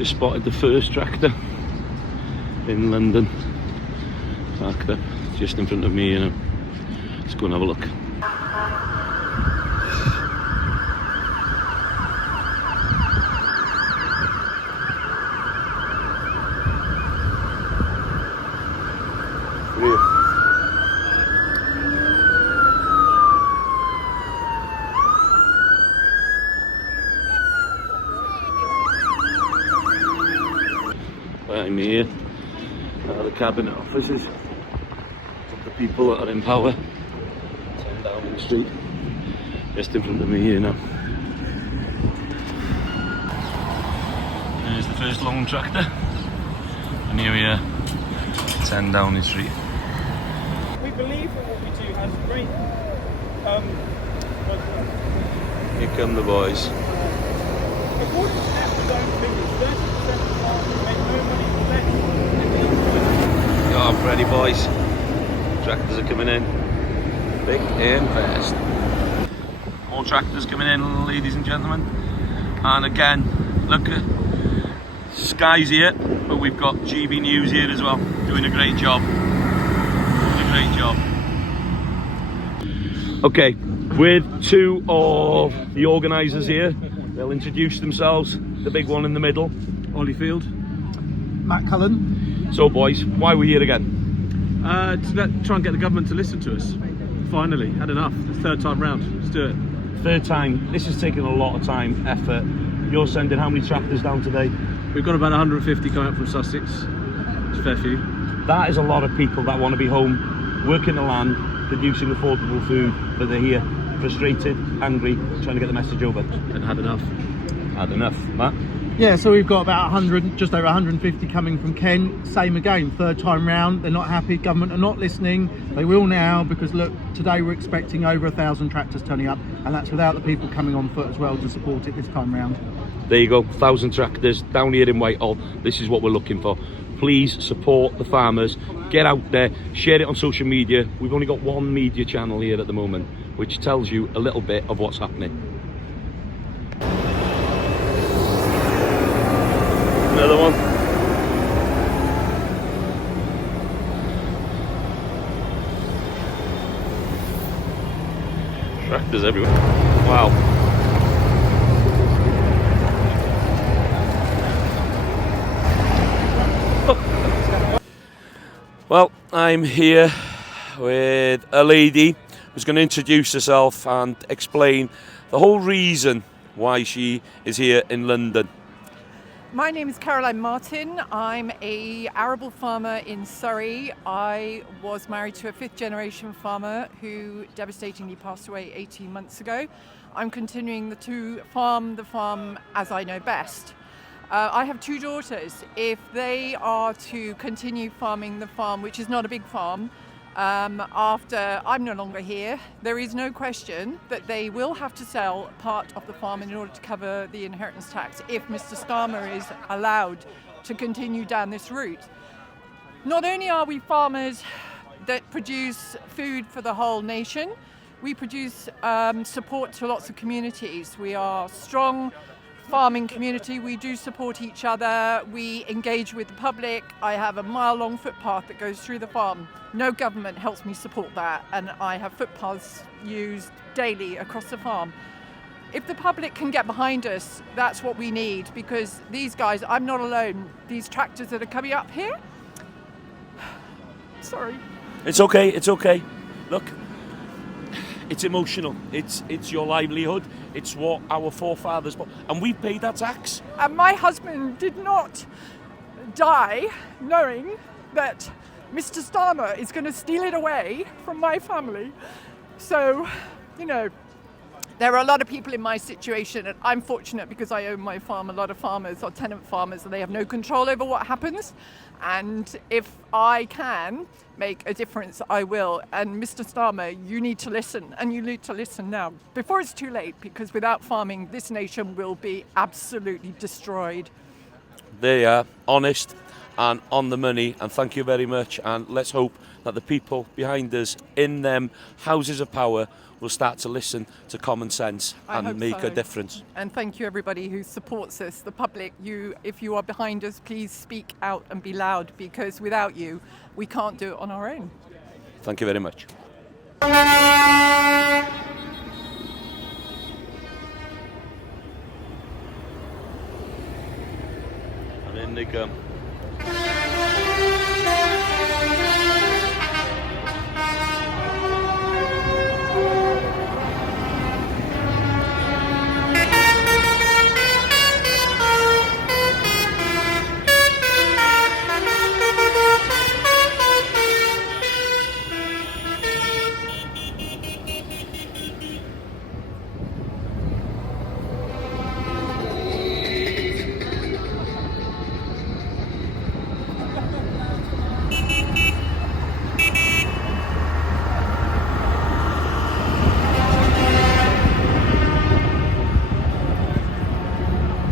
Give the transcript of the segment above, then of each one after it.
Just spotted the first tractor in London, parked up just in front of me, you know. Let's go and have a look. Behind me here are the cabinet offices of the people that are in power. 10 Downing Street, just in front of me here now. There's the first long tractor, and here we are, 10 Downing Street. We believe that what we do has great Here come the boys. according to Apple's own figures, 30% of farmers make no money less. Oh, ready boys. Tractors are coming in. Big and fast. More tractors coming in, ladies and gentlemen. And again, look at Sky's here, but we've got GB News here as well, doing a great job. Okay, with two of the organisers here. They'll introduce themselves. The big one in the middle, Ollie Field. Matt Cullen. So boys, why are we here again? To try and get the government to listen to us. Finally, had enough. It's third time round. Let's do it. Third time. This has taken a lot of time, effort. You're sending how many tractors down today? We've got about 150 coming up from Sussex. It's a fair few. That is a lot of people that want to be home, working the land, producing affordable food, but they're here, frustrated, angry, trying to get the message over. And had enough. Had enough, Matt? Yeah, so we've got about 100, just over 150 coming from Kent. Same again, third time round. They're not happy. Government are not listening. They will now, because look, today we're expecting over 1,000 tractors turning up, and that's without the people coming on foot as well to support it this time round. There you go, 1,000 tractors down here in Whitehall. This is what we're looking for. Please support the farmers. Get out there, share it on social media. We've only got one media channel here at the moment, which tells you a little bit of what's happening. Another one. Tractors everywhere. Wow. Well, I'm here with a lady who's going to introduce herself and explain the whole reason why she is here in London. My name is Caroline Martin. I'm a arable farmer in Surrey. I was married to a fifth generation farmer who devastatingly passed away 18 months ago. I'm continuing to farm the farm as I know best. I have two daughters. If they are to continue farming the farm, which is not a big farm, after I'm no longer here, there is no question that they will have to sell part of the farm in order to cover the inheritance tax if Mr. Starmer is allowed to continue down this route. Not only are we farmers that produce food for the whole nation, we produce support to lots of communities. We are strong farming community. We do support each other. We engage with the public. I have a mile-long footpath that goes through the farm. No government helps me support that, and I have footpaths used daily across the farm. If the public can get behind us, that's what we need, because these guys, I'm not alone. These tractors that are coming up here, sorry. It's okay, it's okay. Look, it's emotional. It's your livelihood. It's what our forefathers, and we paid that tax. And my husband did not die knowing that Mr. Starmer is going to steal it away from my family. So, you know, there are a lot of people in my situation, and I'm fortunate because I own my farm. A lot of farmers are tenant farmers and they have no control over what happens. And if I can make a difference, I will. And Mr. Starmer, you need to listen, and you need to listen now, before it's too late, because without farming, this nation will be absolutely destroyed. They are honest and on the money, and thank you very much, and let's hope that the people behind us in them houses of power will start to listen to common sense I and hope make so. a difference. And thank you everybody who supports us, the public. If you are behind us, please speak out and be loud, because without you, we can't do it on our own. Thank you very much. And in they come.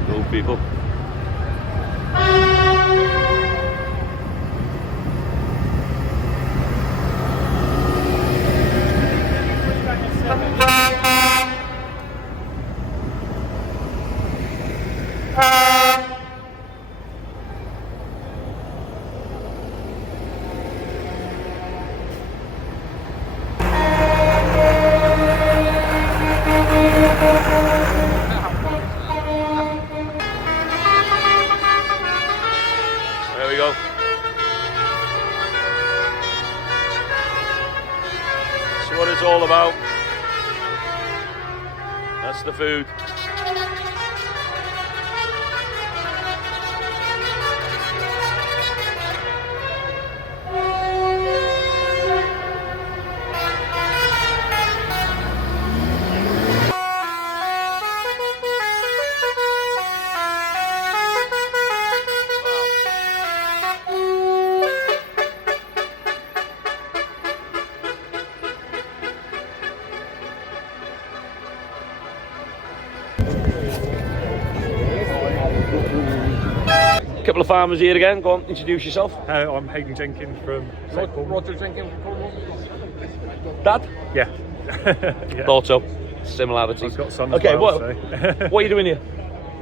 Go people. There we go. That's what it's all about. That's the food. Couple of farmers here again. Go on, introduce yourself. I'm Hayden Jenkins from Roger Jenkins from Cornwall. Dad? Yeah. Yeah. Thought so. Similarities. I've got sons. Okay, as well, what so. are you doing here?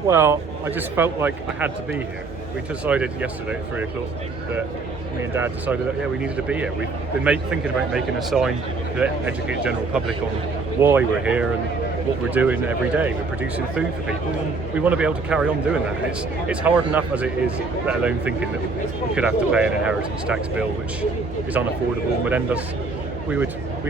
Well, I just felt like I had to be here. We decided yesterday at 3 o'clock that me and Dad decided that we needed to be here. We've been thinking about making a sign to educate the general public on why we're here and what we're doing every day. We're producing food for people, and we want to be able to carry on doing that. It's hard enough as it is, let alone thinking that we could have to pay an inheritance tax bill, which is unaffordable and we'd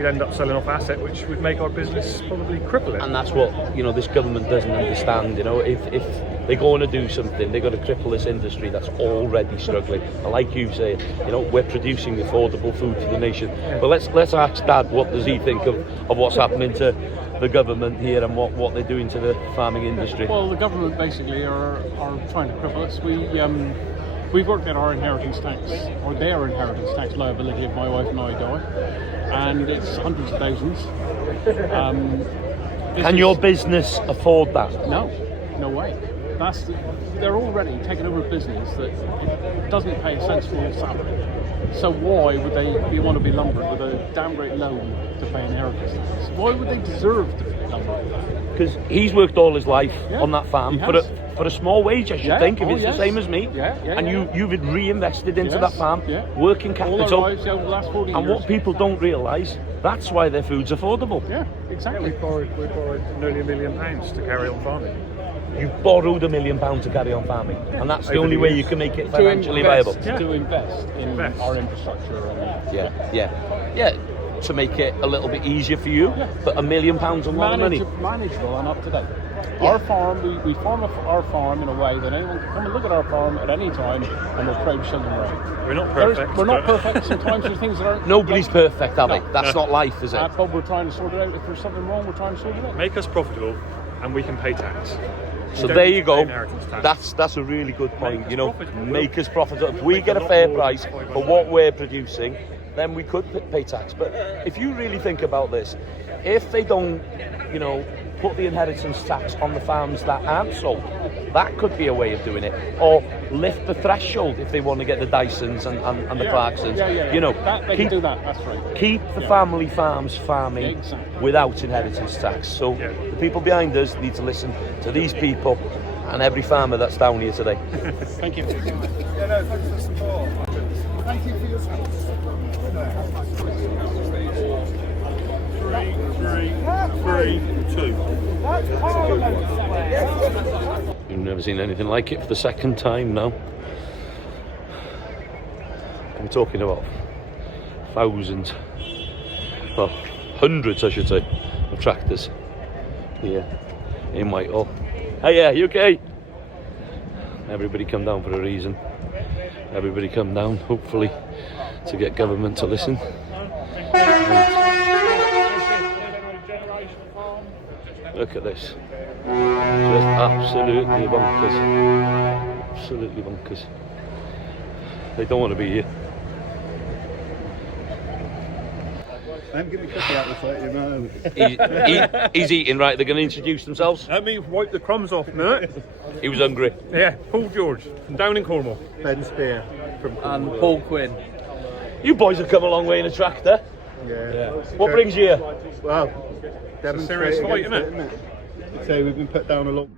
end up selling off asset, which would make our business probably cripple it. And that's what this government doesn't understand. If they're going to do something, they've got to cripple this industry that's already struggling. And like you say, we're producing affordable food for the nation. But let's ask Dad, what does he think of what's happening to the government here and what they're doing to the farming industry? Well, the government basically are trying to cripple us. We've worked out our inheritance tax, or their inheritance tax liability if my wife and I die, and it's hundreds of thousands. Can your business afford that? No way. They're already taking over a business that doesn't pay a sensible salary. So why would they want to be lumbered with a damn great loan to pay inheritance tax? Why would they deserve to be lumbered? Because he's worked all his life on that farm he for has. a small wage, I should think, if it's yes. the same as me. And you've reinvested into that farm, working capital. All our lives over the last 40 and years. what people don't realise, that's why their food's affordable. Yeah, exactly. We borrowed nearly £1 million to carry on farming. You borrowed £1 million to carry on farming, and that's the Over only the way years. you can make it financially viable. To invest in our infrastructure. Yeah. To make it a little bit easier for you, but £1 million a lot of money. Manageable and up to date. Our farm, we farm our farm in a way that anyone can come and look at our farm at any time and we're proud to show them around. We're not perfect. We're not perfect. Sometimes there's things that aren't. Nobody's perfect, are they? That's not life, is it? But we're trying to sort it out. If there's something wrong, we're trying to sort it out. Make us profitable, and we can pay tax. So We there don't you go. pay inheritance tax. That's a really good point. Make us profitable. Make us profitable. If we Make get a a lot fair more price than for 500. what we're producing, then we could pay tax. But if you really think about this, if they don't, put the inheritance tax on the farms that aren't sold, that could be a way of doing it. Or lift the threshold if they want to get the Dysons and the Clarksons. You know, They can do that, that's right. keep the family farms farming Exactly. without inheritance tax. So the people behind us need to listen to these people and every farmer that's down here today. Thank you. You've never seen anything like it for the second time now. I'm talking about thousands, well, hundreds I should say, of tractors here in Whitehall. Hey, yeah, you okay? Everybody come down for a reason. Everybody come down, hopefully, to get government to listen. Look at this. Just absolutely bonkers. Absolutely bonkers. They don't want to be here. I'm getting cookie out of the site, you know. He's eating, right? They're going to introduce themselves. Let me wipe the crumbs off a minute. He was hungry. Yeah, Paul George from down in Cornwall. Ben Spear from And Paul Quinn. You boys have come a long way in a tractor. Yeah. What brings you here? Well, It's a serious fight, demonstrating isn't it? it? So we've been put down a lot.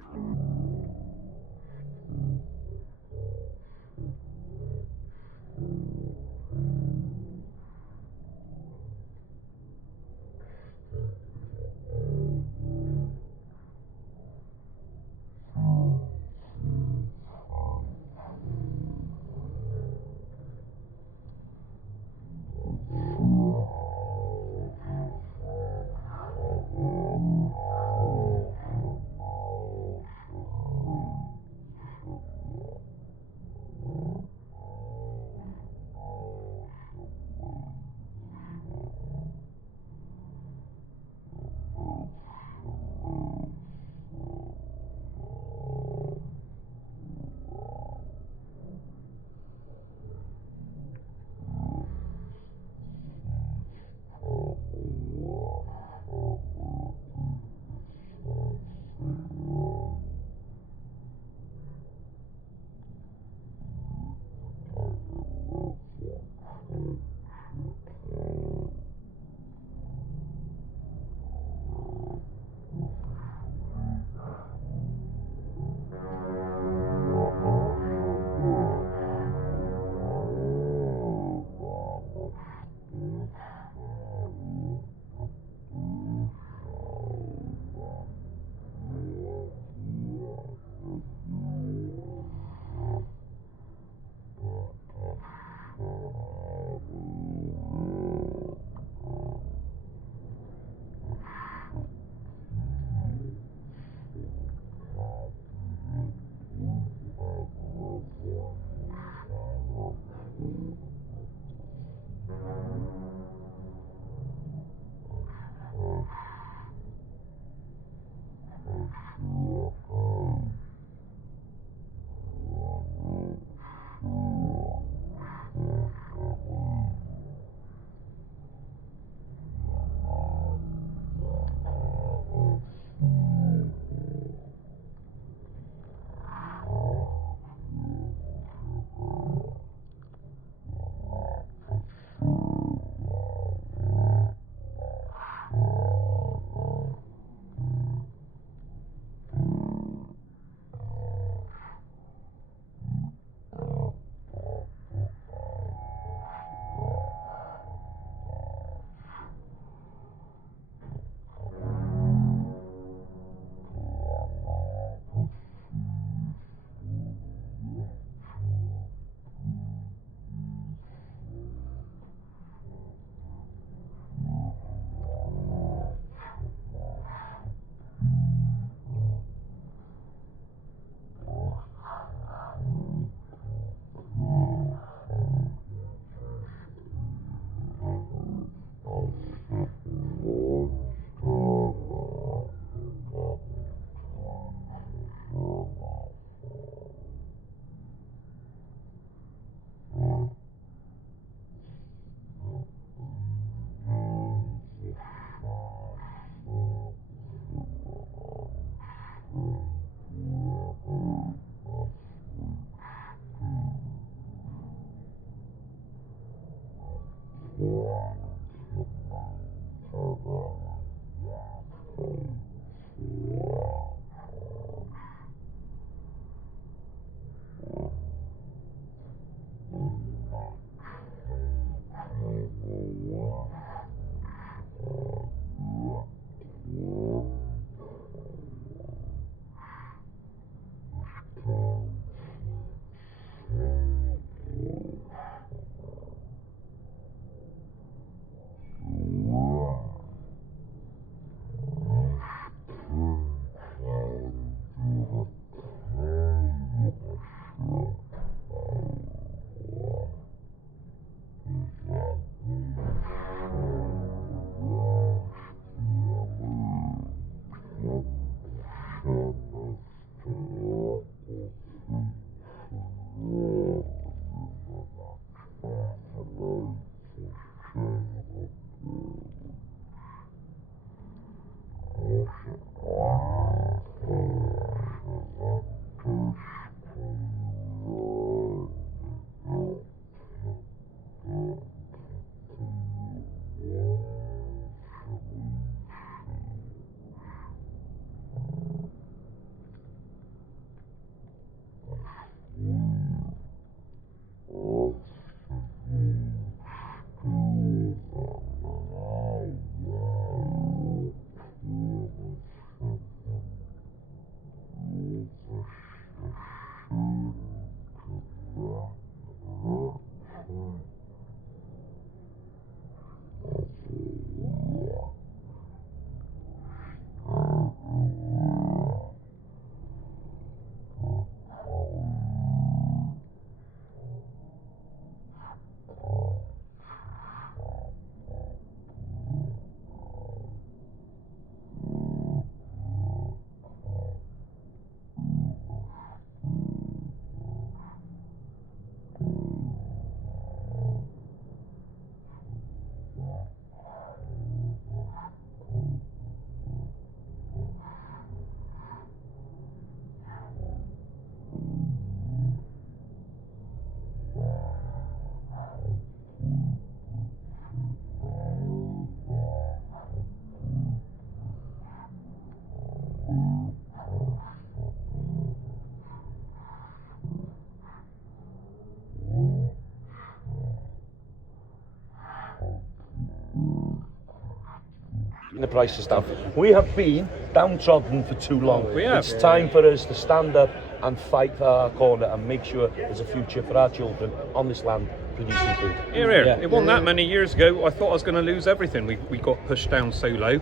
The prices down. We have been downtrodden for too long. We have. It's time for us to stand up and fight for our corner and make sure there's a future for our children on this land producing food. Here. It wasn't that many years ago. I thought I was going to lose everything. We got pushed down so low,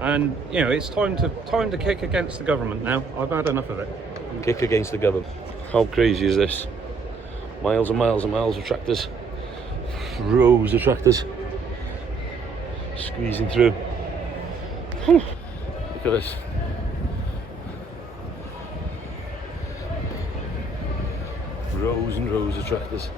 and it's time to kick against the government now. I've had enough of it. Kick against the government. How crazy is this? Miles and miles and miles of tractors, rows of tractors squeezing through. Look at this. Rows and rows of tractors.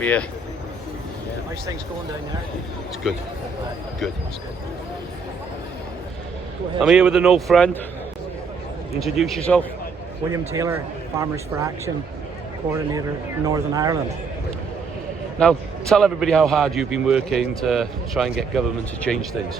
Yeah. How's things going down there? It's good. Good. I'm here with an old friend. Introduce yourself. William Taylor, Farmers for Action, Coordinator, Northern Ireland. Now, tell everybody how hard you've been working to try and get government to change things.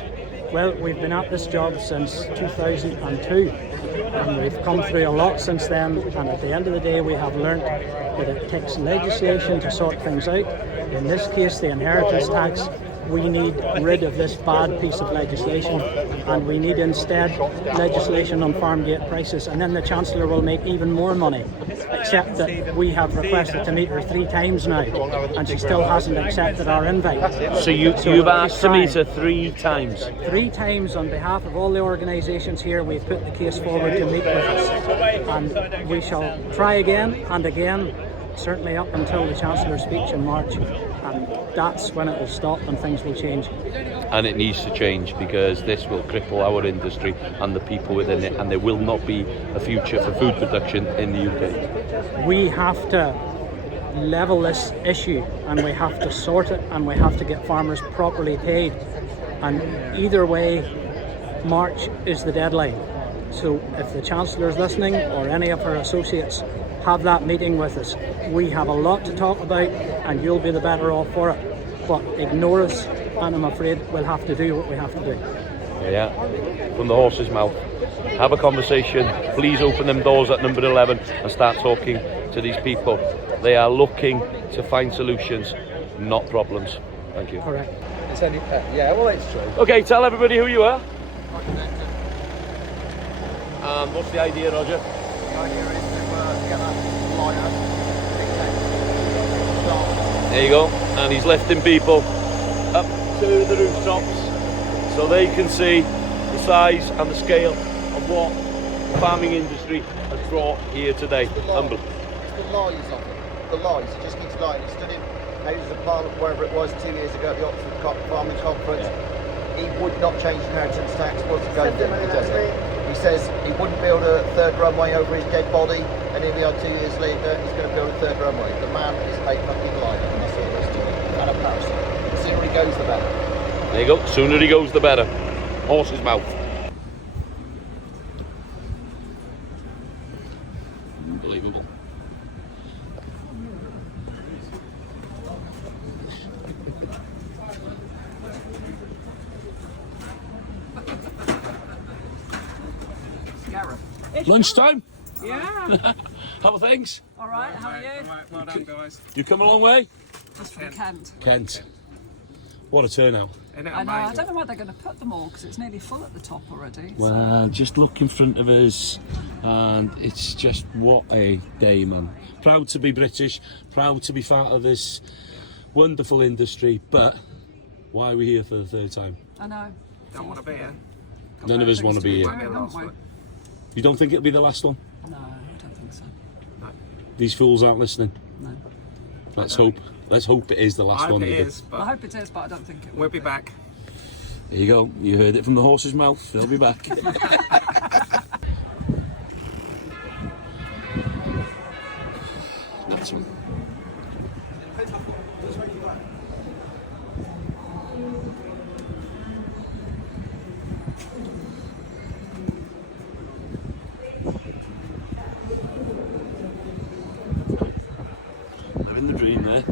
Well, we've been at this job since 2002, and we've come through a lot since then, and at the end of the day we have learnt that it takes legislation to sort things out. In this case, the inheritance tax. We need rid of this bad piece of legislation, and we need instead legislation on farm gate prices, and then the Chancellor will make even more money, except that we have requested to meet her 3 times now, and she still hasn't accepted our invite. So you've asked to meet her 3 times? 3 times on behalf of all the organisations here. We've put the case forward to meet with us, and we shall try again and again, certainly up until the Chancellor's speech in March, and that's when it will stop and things will change. And it needs to change, because this will cripple our industry and the people within it, and there will not be a future for food production in the UK. We have to level this issue, and we have to sort it, and we have to get farmers properly paid, and either way March is the deadline. So if the Chancellor is listening, or any of her associates, have that meeting with us. We have a lot to talk about, and you'll be the better off for it. But ignore us, and I'm afraid we'll have to do what we have to do. Yeah, from the horse's mouth. Have a conversation. Please open them doors at number 11 and start talking to these people. They are looking to find solutions, not problems. Thank you. Correct. It's only, yeah, well, it's true. Okay, tell everybody who you are. And what's the idea, Roger? The idea is to get that line up, big tank, start There you go, and he's lifting people up to the rooftops so they can see the size and the scale of what the farming industry has brought here today. Unbelievable. It's the lies of it. The lies. He just keeps lying. He stood in Houses of Parliament, wherever it was, 2 years ago at the Oxford Farming Conference. He would not change inheritance tax. What's he going to do? He does it. He says he wouldn't build a third runway over his dead body, and here we are 2 years later, he's going to build a third runway. The man is a fucking liar, and that's all there is to it. And a parasite. The sooner he goes, the better. There you go, sooner he goes the better. Horse's mouth. Unbelievable. Lunchtime? Yeah. How are things? All right, how are you? Right, well done, guys. You come a long way? Just from Kent. Kent. What a turnout. I know, I don't know why they're going to put them all because it's nearly full at the top already. Well, just look in front of us, and it's just what a day, man. Proud to be British, proud to be part of this wonderful industry, but why are we here for the third time? I know. Don't want to be here. None of us want to be here. Haven't we? You don't think it'll be the last one? No, I don't think so. These fools aren't listening. No. Let's hope. Let's hope it is the last I hope one. it is, I but hope it is, but I don't think it will. we'll be back. There you go. You heard it from the horse's mouth. They'll be back. That's one. Living the dream there.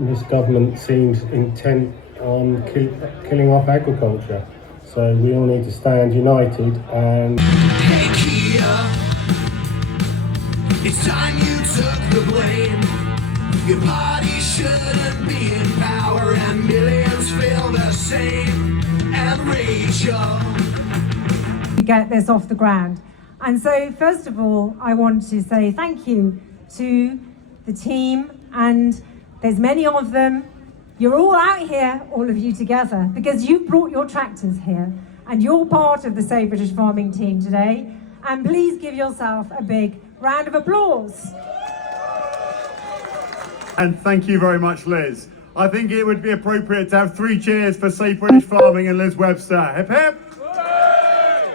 This government seems intent on killing off agriculture. So we all need to stand united and... Hey Kia, it's time you took the blame. Your party shouldn't be in power and millions feel the same. And Rachel, get this off the ground. And so first of all, I want to say thank you to the team, and there's many of them. You're all out here, all of you together, because you've brought your tractors here and you're part of the Save British Farming team today. And please give yourself a big round of applause. And thank you very much, Liz. I think it would be appropriate to have 3 cheers for Save British Farming and Liz Webster. Hip hip!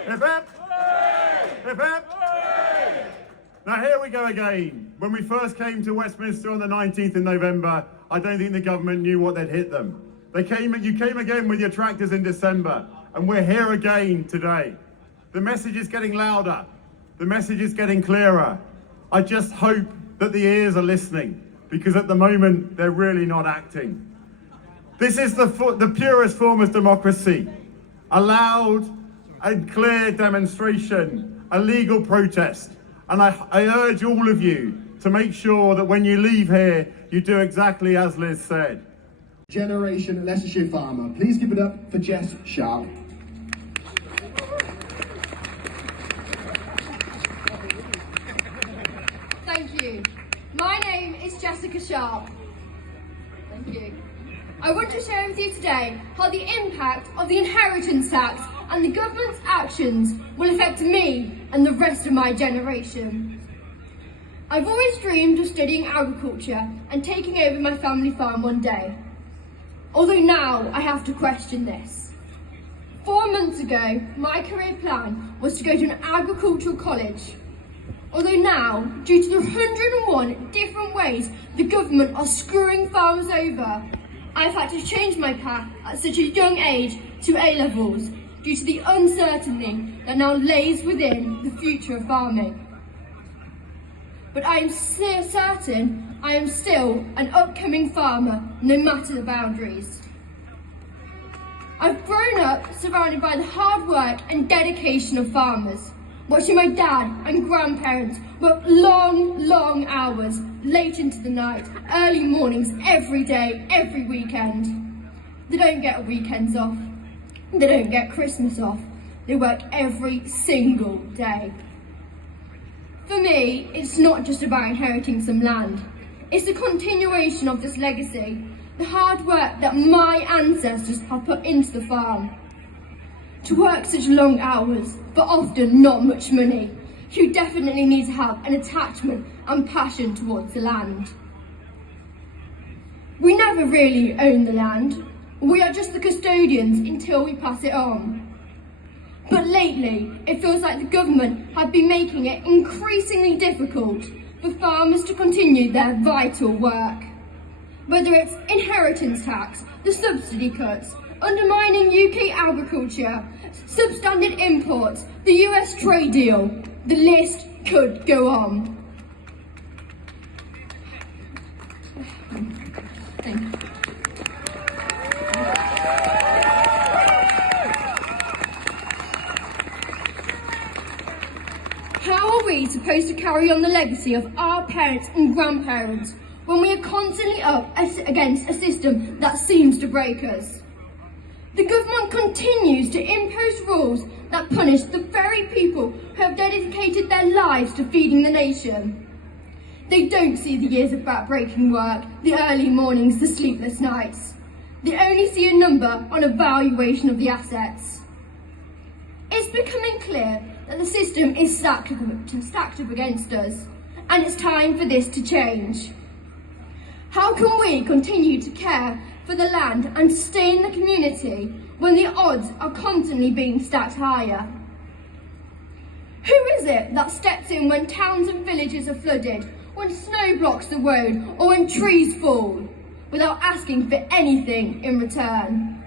Hip hip! Hip hip! Now here we go again. When we first came to Westminster on the 19th of November, I don't think the government knew what they'd hit them. You came again with your tractors in December, and we're here again today. The message is getting louder. The message is getting clearer. I just hope that the ears are listening, because at the moment, they're really not acting. This is the purest form of democracy. A loud and clear demonstration, a legal protest. And I urge all of you to make sure that when you leave here, you do exactly as Liz said. Generation Leicestershire farmer. Please give it up for Jess Sharp. Thank you. My name is Jessica Sharp. Thank you. I want to share with you today how the impact of the inheritance tax and the government's actions will affect me and the rest of my generation. I've always dreamed of studying agriculture and taking over my family farm one day. Although now I have to question this. 4 months ago, my career plan was to go to an agricultural college. Although now, due to the 101 different ways the government are screwing farmers over, I've had to change my path at such a young age to A-levels due to the uncertainty that now lays within the future of farming. but I am so certain I am still an upcoming farmer, no matter the boundaries. I've grown up surrounded by the hard work and dedication of farmers, watching my dad and grandparents work long, long hours, late into the night, early mornings, every day, every weekend. They don't get weekends off. They don't get Christmas off. They work every single day. For me, it's not just about inheriting some land. It's the continuation of this legacy, the hard work that my ancestors have put into the farm. To work such long hours, but often not much money, you definitely need to have an attachment and passion towards the land. We never really own the land. We are just the custodians until we pass it on. But lately, it feels like the government have been making it increasingly difficult for farmers to continue their vital work. Whether it's inheritance tax, the subsidy cuts, undermining UK agriculture, substandard imports, the US trade deal, the list could go on. Thank you. How are we supposed to carry on the legacy of our parents and grandparents when we are constantly up against a system that seems to break us? The government continues to impose rules that punish the very people who have dedicated their lives to feeding the nation. They don't see the years of backbreaking work, the early mornings, the sleepless nights. They only see a number on a valuation of the assets. It's becoming clear that the system is stacked up against us, and it's time for this to change. How can we continue to care for the land and stay in the community when the odds are constantly being stacked higher? Who is it that steps in when towns and villages are flooded, when snow blocks the road, or when trees fall, without asking for anything in return?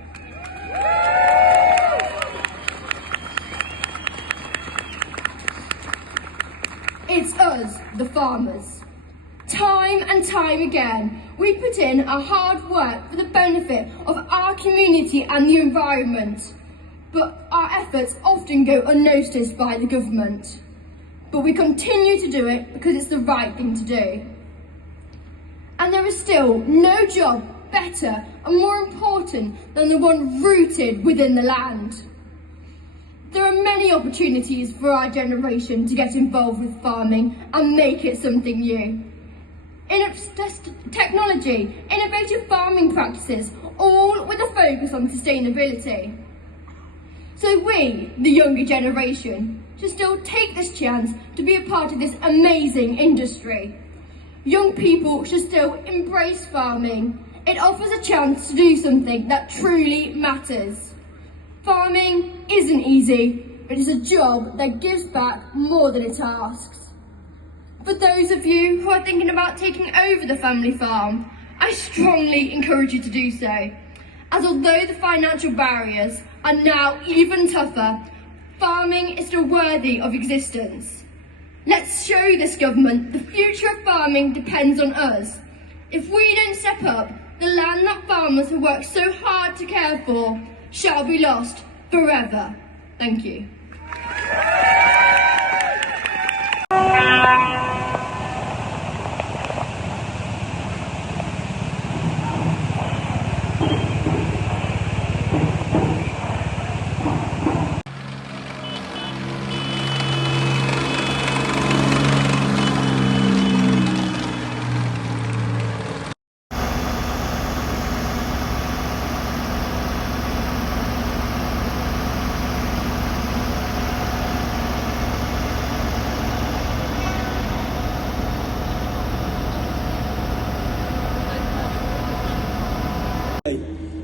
It's us, the farmers. Time and time again, we put in our hard work for the benefit of our community and the environment. But our efforts often go unnoticed by the government. But we continue to do it because it's the right thing to do. And there is still no job better and more important than the one rooted within the land. There are many opportunities for our generation to get involved with farming and make it something new. Technology, innovative farming practices, all with a focus on sustainability. So we, the younger generation, should still take this chance to be a part of this amazing industry. Young people should still embrace farming. It offers a chance to do something that truly matters. Farming isn't easy, but it's a job that gives back more than it asks. For those of you who are thinking about taking over the family farm, I strongly encourage you to do so, as although the financial barriers are now even tougher, farming is still worthy of existence. Let's show this government the future of farming depends on us. If we don't step up, the land that farmers have worked so hard to care for shall be lost forever. Thank you.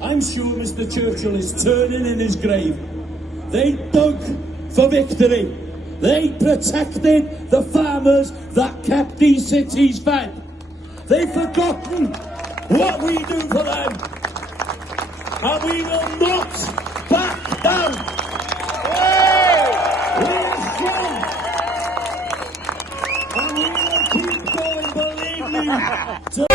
I'm sure Mr. Churchill is turning in his grave. They dug for victory. They protected the farmers that kept these cities fed. They've forgotten what we do for them. And we will not back down. We are strong. And we will keep to